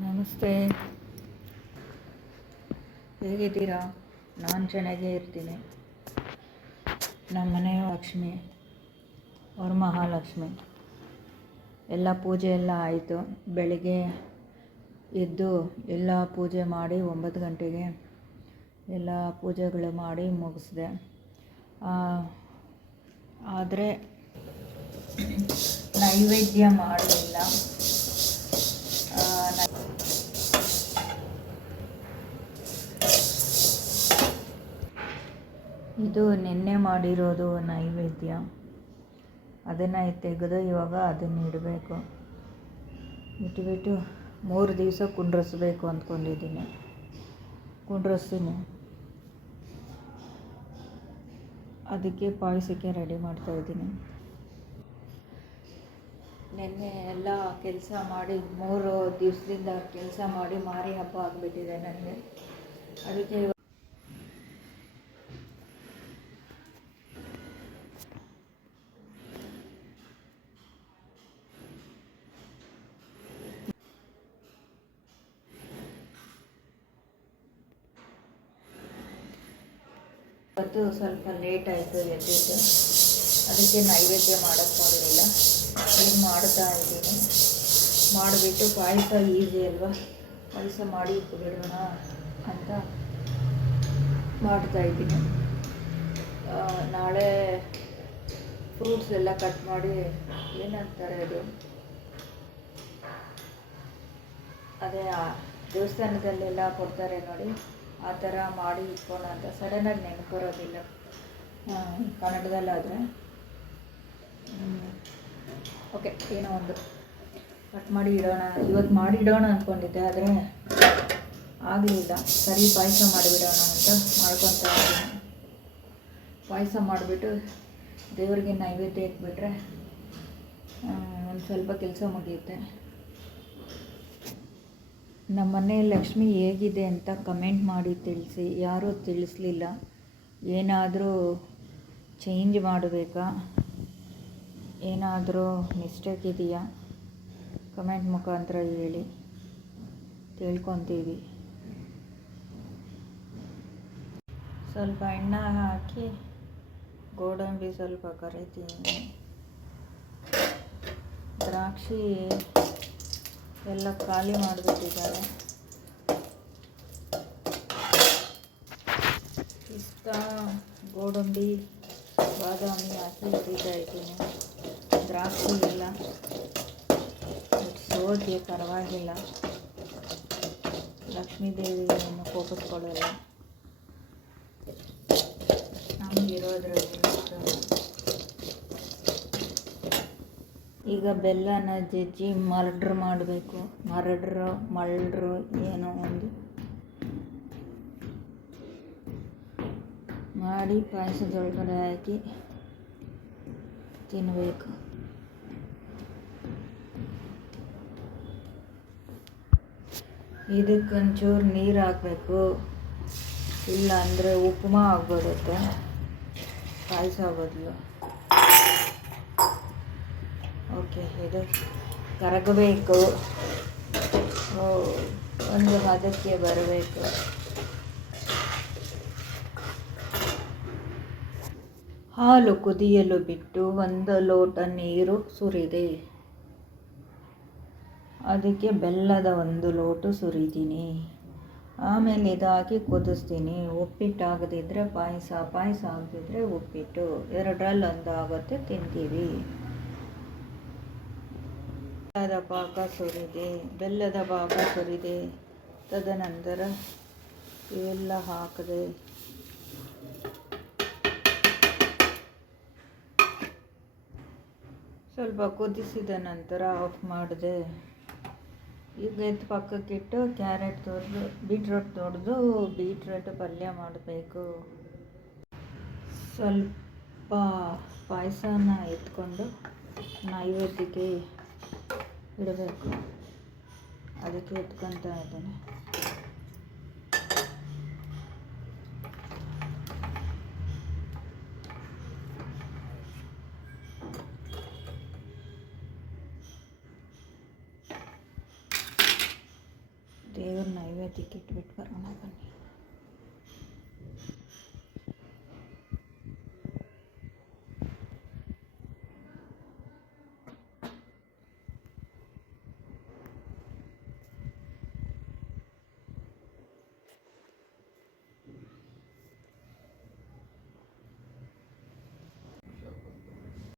ನಮಸ್ತೆ. ಹೇಗಿದ್ದೀರಾ? ನಾನು ಚೆನ್ನಾಗೇ ಇರ್ತೀನಿ. ನಮ್ಮ ಮನೆಯ ಲಕ್ಷ್ಮಿ, ಅವ್ರ ಮಹಾಲಕ್ಷ್ಮಿ. ಎಲ್ಲ ಪೂಜೆ ಎಲ್ಲ ಆಯಿತು. ಬೆಳಿಗ್ಗೆ ಎದ್ದು ಎಲ್ಲ ಪೂಜೆ ಮಾಡಿ ಒಂಬತ್ತು ಗಂಟೆಗೆ ಎಲ್ಲ ಪೂಜೆಗಳು ಮಾಡಿ ಮುಗಿಸ್ದೆ. ಆದರೆ ನೈವೇದ್ಯ ಮಾಡಲಿಲ್ಲ ಇದು ನಿನ್ನೆ ಮಾಡಿರೋದು ನೈವೇದ್ಯ. ಅದನ್ನು ತೆಗೆದು ಇವಾಗ ಅದನ್ನು ಇಡಬೇಕು. ಇಟ್ಬಿಟ್ಟು ಮೂರು ದಿವಸ ಕುಂಡ್ರಿಸ್ಬೇಕು ಅಂದ್ಕೊಂಡಿದ್ದೀನಿ. ಕುಂಡ್ರಿಸ್ತೀನಿ. ಅದಕ್ಕೆ ಪಾಯಸಕ್ಕೆ ರೆಡಿ ಮಾಡ್ತಾ ಇದ್ದೀನಿ. ನಿನ್ನೆ ಎಲ್ಲ ಕೆಲಸ ಮಾಡಿ ಮೂರು ದಿವಸದಿಂದ ಕೆಲಸ ಮಾಡಿ ಮಾರಿ ಹಬ್ಬ ಆಗಿಬಿಟ್ಟಿದೆ ನನಗೆ. ಅದಕ್ಕೆ ಇವತ್ತು ಸ್ವಲ್ಪ ಲೇಟ್ ಆಯಿತು, ಎದ್ದಿದ್ದು. ಅದಕ್ಕೆ ನೈವೇದ್ಯ ಮಾಡೋಕ್ಕಾಗಲಿಲ್ಲ ಏನು ಮಾಡ್ತಾ ಇದ್ದೀನಿ. ಮಾಡಿಬಿಟ್ಟು ಪಾಯಸ ಈಸಿ ಅಲ್ವಾ? ಪಾಯಸ ಮಾಡಿ ಬಿಡೋಣ ಅಂತ ಮಾಡ್ತಾ ಇದ್ದೀನಿ. ನಾಳೆ ಫ್ರೂಟ್ಸ್ ಎಲ್ಲ ಕಟ್ ಮಾಡಿ ಏನಂತಾರೆ ಅದು? ಅದೇ ದೇವಸ್ಥಾನದಲ್ಲೆಲ್ಲ ಕೊಡ್ತಾರೆ ನೋಡಿ. ಆ ಥರ ಮಾಡಿ ಇಟ್ಕೋಣ ಅಂತ ಸಡನ್ನಾಗಿ ನೆನಪು ಬರೋದಿಲ್ಲ. ಕನ್ನಡದಲ್ಲಾದರೆ. ಓಕೆ, ಏನೋ ಒಂದು. ಕಟ್ ಮಾಡಿ ಇಡೋಣ. ಇವತ್ತು ಮಾಡಿ ಇಡೋಣ ಅಂದ್ಕೊಂಡಿದ್ದೆ ಆದರೆ ಆಗಲಿಲ್ಲ ಸರಿ, ಪಾಯಸ ಮಾಡಿಬಿಡೋಣ ಅಂತ ಮಾಡ್ಕೊತಾ ಪಾಯಸ ಮಾಡಿಬಿಟ್ಟು ದೇವರಿಗೆ ನೈವೇದ್ಯ ಇಟ್ಬಿಟ್ರೆ ಒಂದು ಸ್ವಲ್ಪ ಕೆಲಸ ಮುಗಿಯುತ್ತೆ. ನಮ್ಮ ಮನೆ ಲಕ್ಷ್ಮಿ ಹೇಗಿದೆ ಅಂತ ಕಮೆಂಟ್ ಮಾಡಿ ತಿಳಿಸಿ. ಯಾರೂ ತಿಳಿಸ್ಲಿಲ್ಲ. ಏನಾದರೂ ಚೇಂಜ್ ಮಾಡಬೇಕಾ? ಏನಾದರೂ ಮಿಸ್ಟೇಕ್ ಇದೆಯಾ? ಕಮೆಂಟ್ ಮುಖಾಂತರ ಹೇಳಿ. ತಿಳ್ಕೊತೀವಿ. ಸ್ವಲ್ಪ ಎಣ್ಣೆ ಹಾಕಿ ಗೋಡಂಬಿ ಸ್ವಲ್ಪ ಕರಿತೀನಿ. ದ್ರಾಕ್ಷಿ ಎಲ್ಲ ಖಾಲಿ ಮಾಡಿಬಿಟ್ಟಿದ್ದಾರೆ. ಪಿಸ್ತಾ, ಗೋಡಂಬಿ, ಬಾದಾಮಿ ಹಾಕಿ ಹುರಿತಾ ಇದ್ದೀನಿ. ದ್ರಾಕ್ಷಿ ಎಲ್ಲ ಸೋದಿಗೆ ಪರವಾಗಿಲ್ಲ. ಲಕ್ಷ್ಮೀದೇವಿಯನ್ನು ಕೋಪಿಸ್ಕೊಳ್ಳಲ್ಲ ನಮಗಿರೋದ್ರಲ್ಲಿ ಈಗ ಬೆಲ್ಲನ ಜಜ್ಜಿ ಮರ್ಡ್ರ್ ಮಾಡಬೇಕು. ಮರಡ್ರು, ಮಳ್ಡ್ರು ಏನೋ ಒಂದು. ಮಾಡಿ ಪಾಯಸದೊಳಗಡೆ ಹಾಕಿ ತಿನ್ನಬೇಕು ಇದಕ್ಕೊಂಚೂರು ನೀರು ಹಾಕಬೇಕು. ಇಲ್ಲ ಅಂದರೆ ಉಪ್ಮಾ ಆಗ್ಬಿಡುತ್ತೆ. ಪಾಯಸ ಬದಲು ಓಕೆ, ಇದು ಕರಗಬೇಕು. ಒಂದು ಹದಕ್ಕೆ ಬರಬೇಕು. ಹಾಲು ಕುದಿಯಲು ಬಿಟ್ಟು ಒಂದು ಲೋಟ ನೀರು ಸುರಿದೆ. ಅದಕ್ಕೆ ಬೆಲ್ಲದ ಒಂದು ಲೋಟ ಸುರಿದೀನಿ. ಆಮೇಲೆ ಇದಾಕಿ ಕುದಿಸ್ತೀನಿ. ಉಪ್ಪಿಟ್ಟು ಪಾಯಸ ಪಾಯಸ ಆಗದಿದ್ದರೆ ಉಪ್ಪಿಟ್ಟು. ಎರಡರಲ್ಲೊಂದು ಆಗುತ್ತೆ ತಿಂತೀವಿ. ಬೆಲ್ಲದ ಪಾಕ ಸುರಿದೆ, ಬೆಲ್ಲದ ಪಾಕ ಸುರಿದೆ. ತದನಂತರ ಇವೆಲ್ಲ ಹಾಕಿದೆ ಸ್ವಲ್ಪ ಕುದಿಸಿದ ನಂತರ ಆಫ್ ಮಾಡಿದೆ. ಈಗ ಎದ್ದು ಪಕ್ಕಕ್ಕಿಟ್ಟು ಕ್ಯಾರೆಟ್ ತೊಡೆದು, ಬೀಟ್ರೋಟ್ ತೊಡೆದು ಬೀಟ್ರೋಟ್ ಪಲ್ಯ ಮಾಡಬೇಕು. ಸ್ವಲ್ಪ ಪಾಯಸನ ಎತ್ಕೊಂಡು ನೈವೇದ್ಯಕ್ಕೆ ಇಡಬೇಕು. ಅದಕ್ಕೆ ಎತ್ಕೊತಾ ಇದ್ದೇನೆ. ದೇವ್ರ ನೈವೇದ್ಯಕ್ಕೆ ಇಟ್ಬಿಟ್ಟು ಬರೋಣ ಬನ್ನಿ.